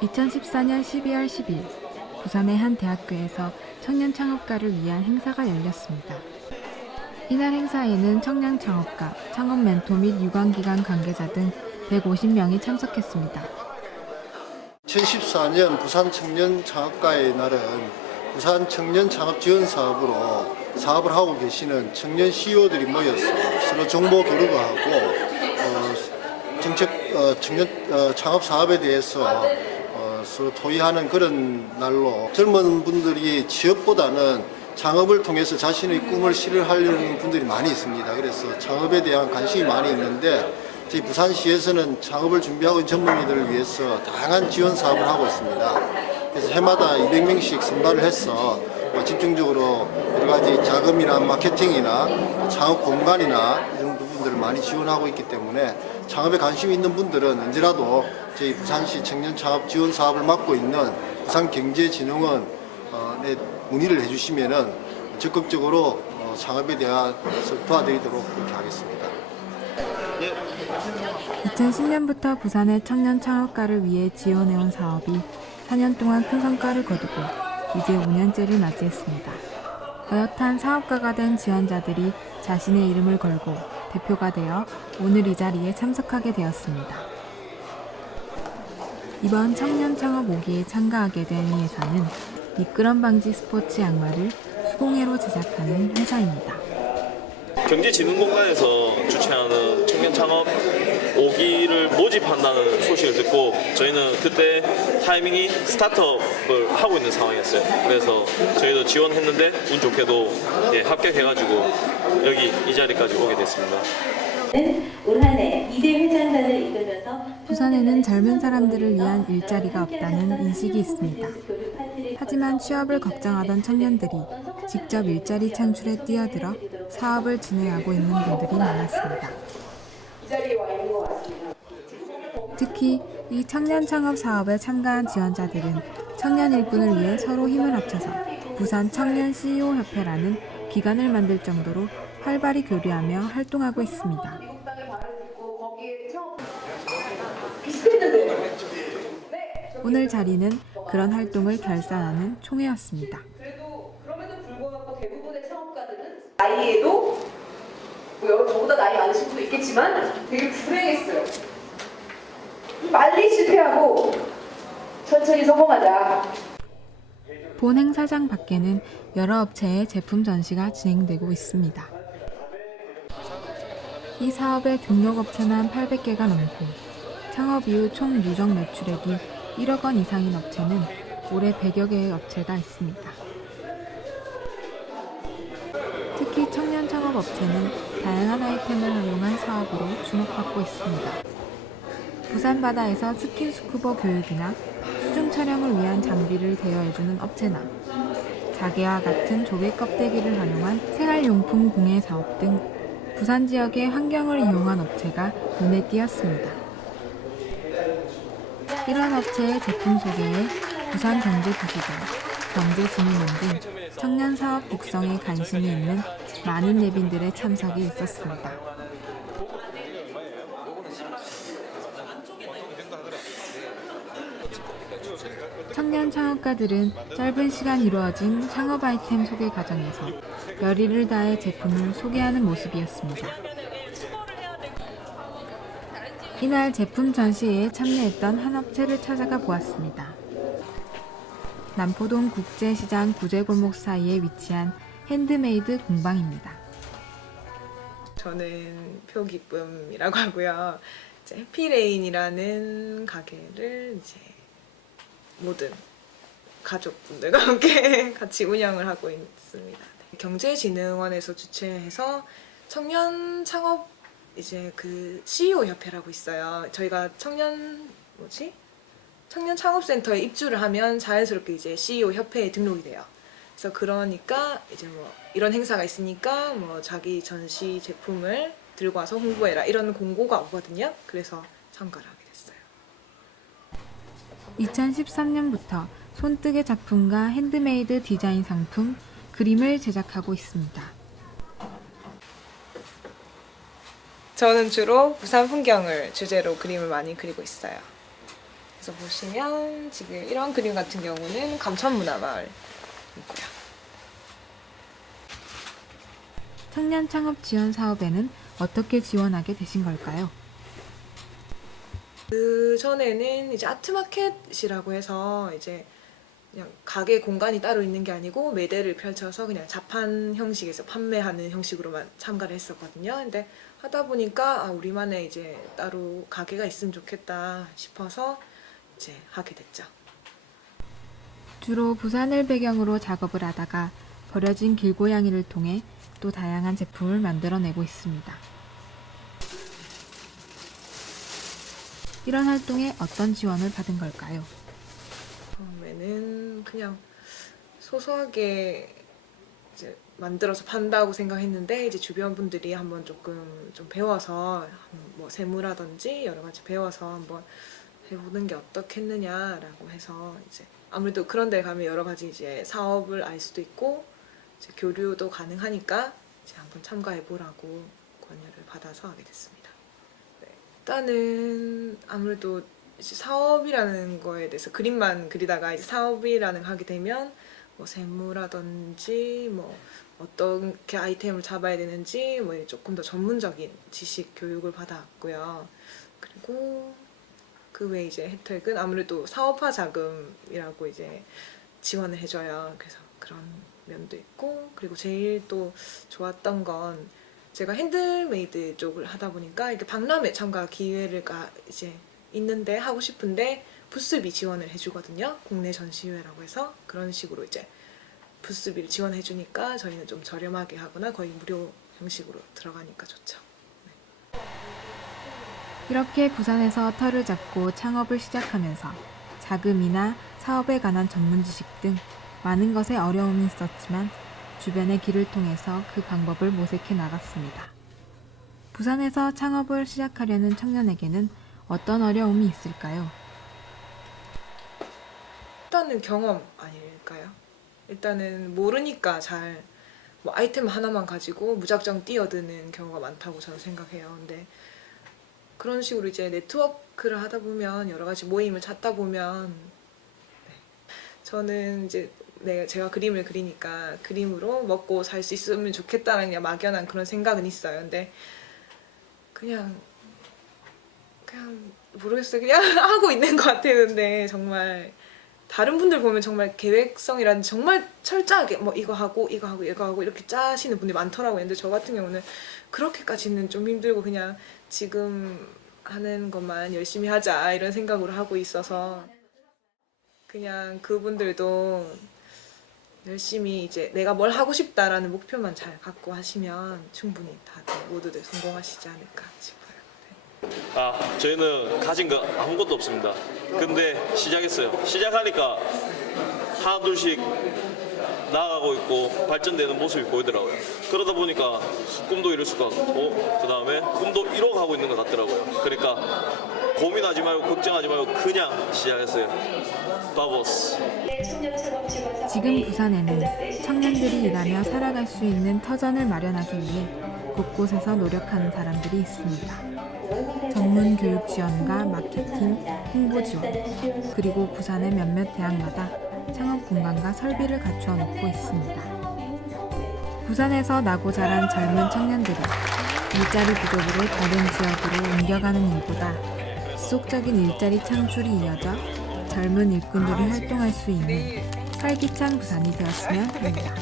(2014년 12월 10일) 부산의 한 대학교에서 청년 창업가를 위한 행사가 열렸습니다. 이날 행사에는 청년 창업가, 창업 멘토 및 유관기관 관계자 등 150명이 참석했습니다. 2014년 부산 청년 창업가의 날은 부산 청년 창업 지원 사업으로 사업을 하고 계시는 청년 CEO들이 모여서 서로 정보 교류도 하고 청년 창업 사업에 대해서 서로 토의하는 그런 날로, 젊은 분들이 취업보다는 창업을 통해서 자신의 꿈을 실현하려는 분들이 많이 있습니다. 그래서 창업에 대한 관심이 많이 있는데 저희 부산시에서는 창업을 준비하고 있는 전문의들을 위해서 다양한 지원 사업을 하고 있습니다. 그래서 해마다 200명씩 선발을 해서 집중적으로 여러 가지 자금이나 마케팅이나 창업 공간이나 이런 부분들을 많이 지원하고 있기 때문에 창업에 관심이 있는 분들은 언제라도 저희 부산시 청년 창업 지원 사업을 맡고 있는 부산경제진흥원에 문의를 해주시면은 적극적으로 창업에 대해서 도와드리도록 그렇게 하겠습니다. 2010년부터 부산의 청년 창업가를 위해 지원해온 사업이 4년 동안 큰 성과를 거두고 이제 5년째를 맞이했습니다. 어엿한 사업가가 된 지원자들이 자신의 이름을 걸고 대표가 되어 오늘 이 자리에 참석하게 되었습니다. 이번 청년 창업 5기에 참가하게 된 이 회사는 미끄럼 방지 스포츠 양말을 수공예로 제작하는 회사입니다. 경제진흥공단에서 주최하는 청년 창업 5기를 모집한다는 소식을 듣고 저희는 그때 타이밍이 스타트업을 하고 있는 상황이었어요. 그래서 저희도 지원했는데 운 좋게도 합격해가지고 여기 이 자리까지 오게 됐습니다. 올 한해 이대 회장단을 이끌면서 부산에는 젊은 사람들을 위한 일자리가 없다는 인식이 있습니다. 하지만 취업을 걱정하던 청년들이 직접 일자리 창출에 뛰어들어 사업을 진행하고 있는 분들이 많았습니다. 특히 이 청년 창업 사업에 참가한 지원자들은 청년 일꾼을 위해 서로 힘을 합쳐서 부산 청년 CEO 협회라는 기관을 만들 정도로 활발히 교류하며 활동하고 있습니다. 오늘 자리는 그런 활동을 결산하는 총회였습니다. 그럼에도 불구하고 대부분의 창업가들은 나이에도 저보다 나이 많으신 분도 있겠지만 되게 불행했어요. 빨리 실패하고 천천히 성공하자. 본 행사장 밖에는 여러 업체의 제품 전시가 진행되고 있습니다. 이 사업의 등록업체만 800개가 넘고 창업 이후 총 누적 매출액이 1억 원 이상인 업체는 올해 100여 개의 업체가 있습니다. 특히 청년 창업 업체는 다양한 아이템을 활용한 사업으로 주목받고 있습니다. 부산 바다에서 스킨스쿠버 교육이나 수중 촬영을 위한 장비를 대여해주는 업체나 자개와 같은 조개 껍데기를 활용한 생활용품 공예 사업 등 부산 지역의 환경을 이용한 업체가 눈에 띄었습니다. 이런 업체의 제품 소개에 부산경제부시장, 경제진흥원 등 청년 사업 육성에 관심이 있는 많은 내빈들의 참석이 있었습니다. 청년 창업가들은 짧은 시간 이루어진 창업 아이템 소개 과정에서 열의를 다해 제품을 소개하는 모습이었습니다. 이날 제품 전시회에 참여했던 한 업체를 찾아가 보았습니다. 남포동 국제시장 구제골목 사이에 위치한 핸드메이드 공방입니다. 저는 표기쁨이라고 하고요. 이제 해피레인이라는 가게를 이제 모든 가족분들과 함께 같이 운영을 하고 있습니다. 경제진흥원에서 주최해서 청년 창업 이제 그 CEO 협회라고 있어요. 저희가 청년 창업센터에 입주를 하면 자연스럽게 이제 CEO 협회에 등록이 돼요. 그래서 그러니까 이제 뭐 이런 행사가 있으니까 뭐 자기 전시 제품을 들고 와서 홍보해라 이런 공고가 오거든요. 그래서 참가를 하게 됐어요. 2013년부터 손뜨개 작품과 핸드메이드 디자인 상품, 그림을 제작하고 있습니다. 저는 주로 부산 풍경을 주제로 그림을 많이 그리고 있어요. 그래서 보시면 지금 이런 그림 같은 경우는 감천문화마을이고요. 청년 창업 지원 사업에는 어떻게 지원하게 되신 걸까요? 그 전에는 이제 아트마켓이라고 해서 이제 그냥 가게 공간이 따로 있는 게 아니고 매대를 펼쳐서 그냥 자판 형식에서 판매하는 형식으로만 참가를 했었거든요. 근데 하다 보니까 우리만의 이제 따로 가게가 있으면 좋겠다 싶어서 이제 하게 됐죠. 주로 부산을 배경으로 작업을 하다가 버려진 길고양이를 통해 또 다양한 제품을 만들어내고 있습니다. 이런 활동에 어떤 지원을 받은 걸까요? 처음에는 그냥 소소하게 이제 만들어서 판다고 생각했는데 이제 주변 분들이 한번 조금 좀 배워서 뭐 세무라든지 여러 가지 배워서 한번 해보는 게 어떻겠느냐라고 해서 이제 아무래도 그런 데 가면 여러 가지 이제 사업을 알 수도 있고 이제 교류도 가능하니까 이제 한번 참가해 보라고 권유를 받아서 하게 됐습니다. 네. 일단은 아무래도 이제 사업이라는 거에 대해서 그림만 그리다가 이제 사업이라는 하게 되면 뭐 세무라든지 뭐 어떻게 아이템을 잡아야 되는지 뭐 조금 더 전문적인 지식 교육을 받았고요. 그리고 그 외에 이제 혜택은 아무래도 사업화 자금이라고 이제 지원을 해줘요. 그래서 그런 면도 있고 그리고 제일 또 좋았던 건 제가 핸드메이드 쪽을 하다 보니까 이렇게 박람회 참가 기회가 이제 있는데 하고 싶은데 부스비 지원을 해주거든요. 국내 전시회라고 해서 그런 식으로 이제 부스비를 지원해주니까 저희는 좀 저렴하게 하거나 거의 무료 형식으로 들어가니까 좋죠. 이렇게 부산에서 터를 잡고 창업을 시작하면서 자금이나 사업에 관한 전문 지식 등 많은 것에 어려움이 있었지만 주변의 길을 통해서 그 방법을 모색해 나갔습니다. 부산에서 창업을 시작하려는 청년에게는 어떤 어려움이 있을까요? 일단은 경험 아닐까요? 일단은 모르니까 잘 뭐 아이템 하나만 가지고 무작정 뛰어드는 경우가 많다고 저는 생각해요. 근데 그런 식으로 이제 네트워크를 하다 보면 여러 가지 모임을 찾다 보면 네. 저는 이제 제가 그림을 그리니까 그림으로 먹고 살 수 있으면 좋겠다는 그냥 막연한 그런 생각은 있어요. 근데 그냥 모르겠어요. 그냥 하고 있는 것 같아요. 근데 정말 다른 분들 보면 정말 계획성이라든지 정말 철저하게 뭐 이거 하고 이거 하고 이거 하고 이렇게 짜시는 분들이 많더라고요. 근데 저 같은 경우는 그렇게까지는 좀 힘들고 그냥 지금 하는 것만 열심히 하자 이런 생각으로 하고 있어서 그냥 그분들도 열심히 이제 내가 뭘 하고 싶다라는 목표만 잘 갖고 하시면 충분히 다들 모두들 성공하시지 않을까 싶어요. 저희는 가진 거 아무것도 없습니다. 근데 시작했어요. 시작하니까 하나 둘씩 나아가고 있고 발전되는 모습이 보이더라고요. 그러다 보니까 꿈도 이룰 수가 없고 그 다음에 꿈도 이뤄가고 있는 것 같더라고요. 그러니까 고민하지 말고 걱정하지 말고 그냥 시작했어요. 바보스. 지금 부산에는 청년들이 일하며 살아갈 수 있는 터전을 마련하기 위해 곳곳에서 노력하는 사람들이 있습니다. 전문 교육 지원과 마케팅, 홍보 지원, 그리고 부산의 몇몇 대학마다 창업 공간과 설비를 갖추어 놓고 있습니다. 부산에서 나고 자란 젊은 청년들이 일자리 부족으로 다른 지역으로 옮겨가는 일보다 지속적인 일자리 창출이 이어져 젊은 일꾼들이 활동할 수 있는 활기찬 부산이 되었으면 합니다.